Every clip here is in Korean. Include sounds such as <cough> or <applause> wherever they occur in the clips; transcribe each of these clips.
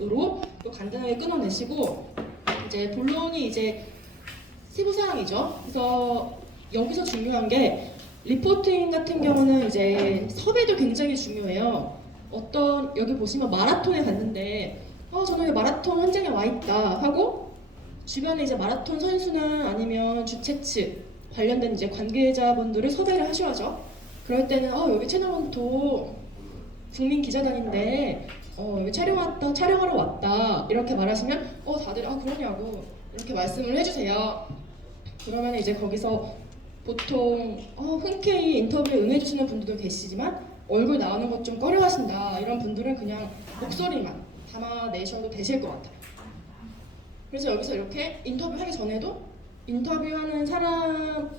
으로 또 간단하게 끊어내시고 이제 본론이 이제 세부 사항이죠. 그래서 여기서 중요한 게 리포팅 같은 경우는 이제 섭외도 굉장히 중요해요. 어떤 여기 보시면 마라톤에 갔는데 어 저는 여기 마라톤 현장에 와 있다 하고 주변에 이제 마라톤 선수는 아니면 주최 측 관련된 이제 관계자분들을 섭외를 하셔야죠. 그럴 때는 어 여기 채널 원토 국민 기자단인데 어 여기 촬영 왔다 촬영하러 왔다 이렇게 말하시면 어 다들 아 그러냐고 이렇게 말씀을 해주세요. 그러면 이제 거기서 보통 어, 흔쾌히 인터뷰에 응해주시는 분들도 계시지만 얼굴 나오는 것 좀 꺼려하신다 이런 분들은 그냥 목소리만 담아내셔도 되실 것 같아요. 그래서 여기서 이렇게 인터뷰하기 전에도 인터뷰하는 사람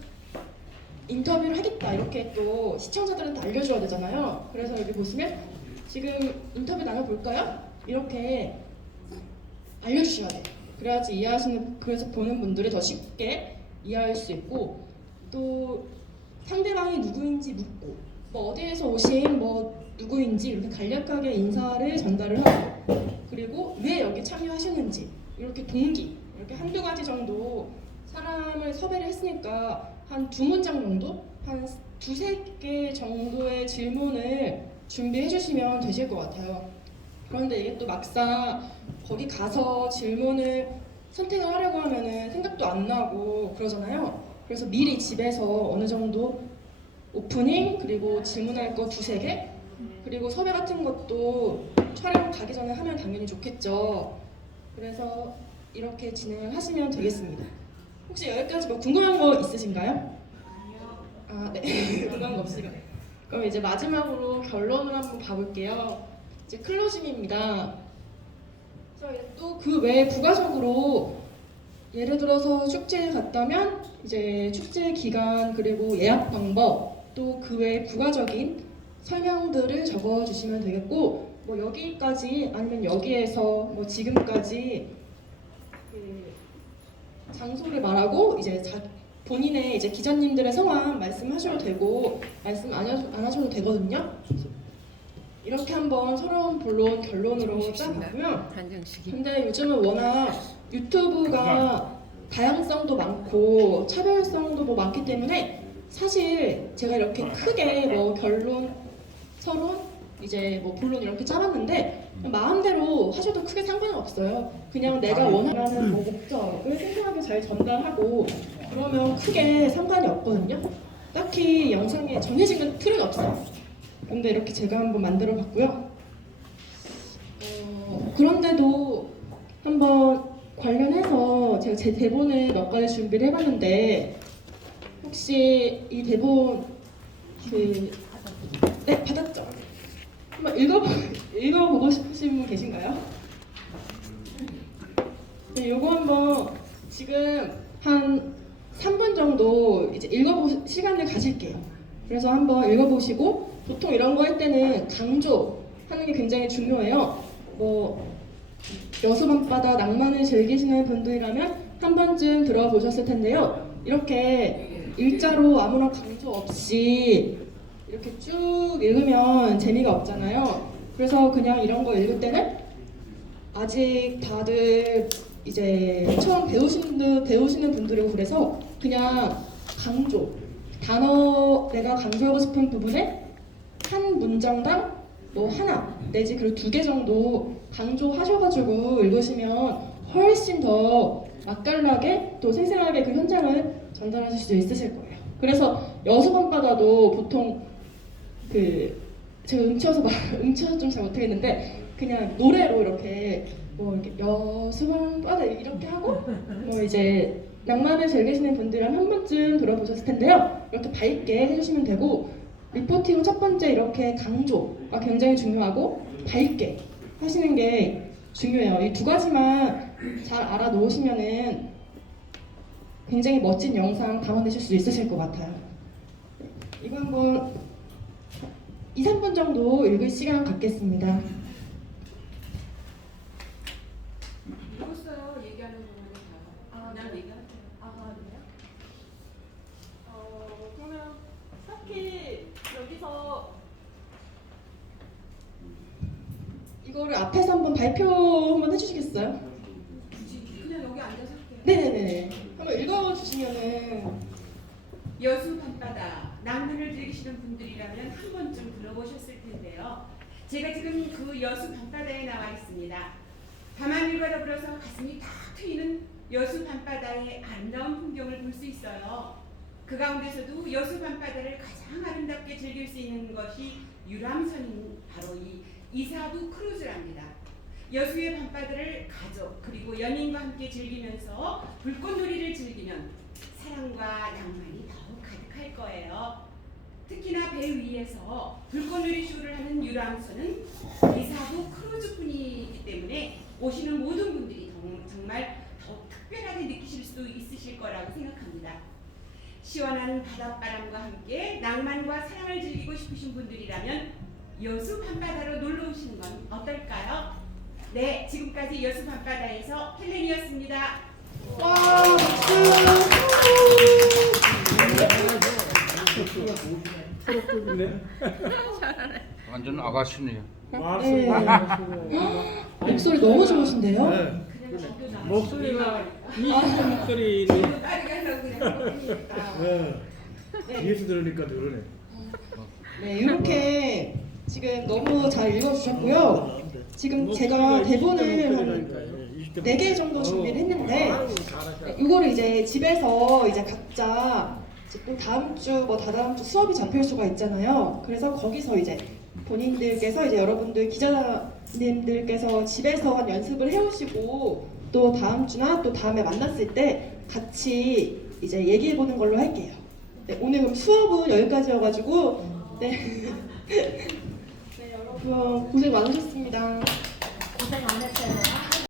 인터뷰를 하겠다 이렇게 또 시청자들한테 알려줘야 되잖아요. 그래서 여기 보시면 지금 인터뷰 나눠볼까요? 이렇게 알려주셔야 돼요. 그래야지 이해하시는 그래서 보는 분들이 더 쉽게 이해할 수 있고 또 상대방이 누구인지 묻고 뭐 어디에서 오신 뭐 누구인지 이렇게 간략하게 인사를 전달을 하고 그리고 왜 여기 참여하셨는지 이렇게 동기 이렇게 한두 가지 정도 사람을 섭외를 했으니까 한 두 문장 정도 한 두세 개 정도의 질문을 준비해 주시면 되실 것 같아요. 그런데 이게 또 막상 거기 가서 질문을 선택을 하려고 하면은 생각도 안 나고 그러잖아요. 그래서 미리 집에서 어느 정도 오프닝 그리고 질문할 거 두세 개 그리고 섭외 같은 것도 촬영 가기 전에 하면 당연히 좋겠죠. 그래서 이렇게 진행을 하시면 되겠습니다. 혹시 여기까지 뭐 궁금한 거 있으신가요? 아, 네. <laughs> 궁금한 거 없으시고. 그럼 이제 마지막으로 결론을 한번 가볼게요. 이제 클로징입니다. 또 그 외에 부가적으로 예를 들어서 축제에 갔다면 이제 축제 기간 그리고 예약 방법 또 그 외에 부가적인 설명들을 적어주시면 되겠고 뭐 여기까지 아니면 여기에서 뭐 지금까지 그 장소를 말하고 이제 자, 본인의 이제 기자님들의 성함 말씀하셔도 되고 말씀 안, 하, 안 하셔도 되거든요. 이렇게 한번 서러운 본론 결론으로 짜봤고요. 근데 요즘은 워낙 유튜브가 다양성도 많고 차별성도 뭐 많기 때문에 사실 제가 이렇게 크게 뭐 결론, 서론, 이제 뭐 본론 이렇게 짜봤는데 마음대로 하셔도 크게 상관은 없어요. 그냥 내가 원하는 뭐 목적을 생생하게 잘 전달하고 그러면 크게 상관이 없거든요. 딱히 영상에 정해진 틀은 없어요. 근데 이렇게 제가 한번 만들어 봤고요. 어, 그런데도 한번 관련해서 제가 제 대본을 몇 가지 준비를 해봤는데 혹시 이 대본 그 네, 받았죠? 한번 읽어보, 읽어보고 싶으신 분 계신가요? 네, 요거 한번 지금 한 3분 정도 이제 읽어보 시간을 가질게요. 그래서 한번 읽어보시고 보통 이런 거 할 때는 강조하는 게 굉장히 중요해요. 뭐 여수 밤바다 낭만을 즐기시는 분들이라면 한 번쯤 들어보셨을 텐데요. 이렇게 일자로 아무런 강조 없이 이렇게 쭉 읽으면 재미가 없잖아요. 그래서 그냥 이런 거 읽을 때는 아직 다들 이제 처음 배우시는 분- 배우시는 분들이고 그래서 그냥 강조 단어 내가 강조하고 싶은 부분에 한 문장당 뭐 하나 내지 그리고 두 개 정도 강조하셔가지고 읽으시면 훨씬 더 맛깔나게 또 생생하게 그 현장을 전달하실 수 있으실 거예요. 그래서 여수밤바다도 보통 그 제가 음치어서 말 <laughs> 음치어서 좀 잘 못하겠는데 그냥 노래로 이렇게 뭐 이렇게 여수밤바다 이렇게 하고 뭐 이제 낭만을 즐기시는 분들은 한 번쯤 들어보셨을 텐데요. 이렇게 밝게 해주시면 되고 리포팅 첫 번째 이렇게 강조가 굉장히 중요하고 밝게 하시는 게 중요해요. 이 두 가지만 잘 알아놓으시면은 굉장히 멋진 영상 담아내실 수 있으실 것 같아요. 이거 한번 2, 3분 정도 읽을 시간 갖겠습니다. 읽었어요 얘기하는 부분은 다 아, 그냥 네. 얘기하세요 아, 그래요? 어, 그러면 딱히 여기서 이거를 앞에서 한번 발표 한번 해주시겠어요? 굳이 그냥 여기 앉아서 할게요. 네네네. 한번 읽어주시면은 여수 밤바다 낭만을 즐기시는 분들이라면 한 번쯤 들어보셨을 텐데요. 제가 지금 그 여수 밤바다에 나와 있습니다. 밤하늘과 더불어서 가슴이 탁 트이는 여수 밤바다의 아름다운 풍경을 볼 수 있어요. 그 가운데서도 여수 밤바다를 가장 아름답게 즐길 수 있는 것이 유람선인 바로 이 이사부 크루즈랍니다. 여수의 밤바다를 가족 그리고 연인과 함께 즐기면서 불꽃놀이를 즐기면 사랑과 낭만이 더욱 가득할 거예요. 특히나 배 위에서 불꽃놀이 쇼를 하는 유람선은 이사부 크루즈뿐이기 때문에 오시는 모든 분들이 정- 정말 더욱 특별하게 느끼실 수 있으실 거라고 생각합니다. 시원한 바닷바람과 함께 낭만과 사랑을 즐기고 싶으신 분들이라면 여수 밤바다로 놀러 오시는 건 어떨까요? 네, 지금까지 여수 밤바다에서 헬렌이었습니다. 와 박수. 완전 아가씨네요. 네. 목소리 너무 좋으신데요? 네. 목소리가 이쁜 목소리 이거 딸이 하려고 그냥. 네. 뒤에서 들으니까 그러네. 네 이렇게 지금 너무 잘 읽어주셨고요. 지금 제가 대본을 한네개 정도 준비를 했는데 네, 이거를 이제 집에서 이제 각자 이제 또 다음 주 뭐 다다음 주 수업이 잡힐 수가 있잖아요. 그래서 거기서 이제 본인들께서 이제 여러분들 기자님들께서 집에서 한 연습을 해오시고 또 다음 주나 또 다음에 만났을 때 같이 이제 얘기해 보는 걸로 할게요. 네, 오늘 그럼 수업은 여기까지여가지고 네. <laughs> 고생 많으셨습니다. 고생 많았어요.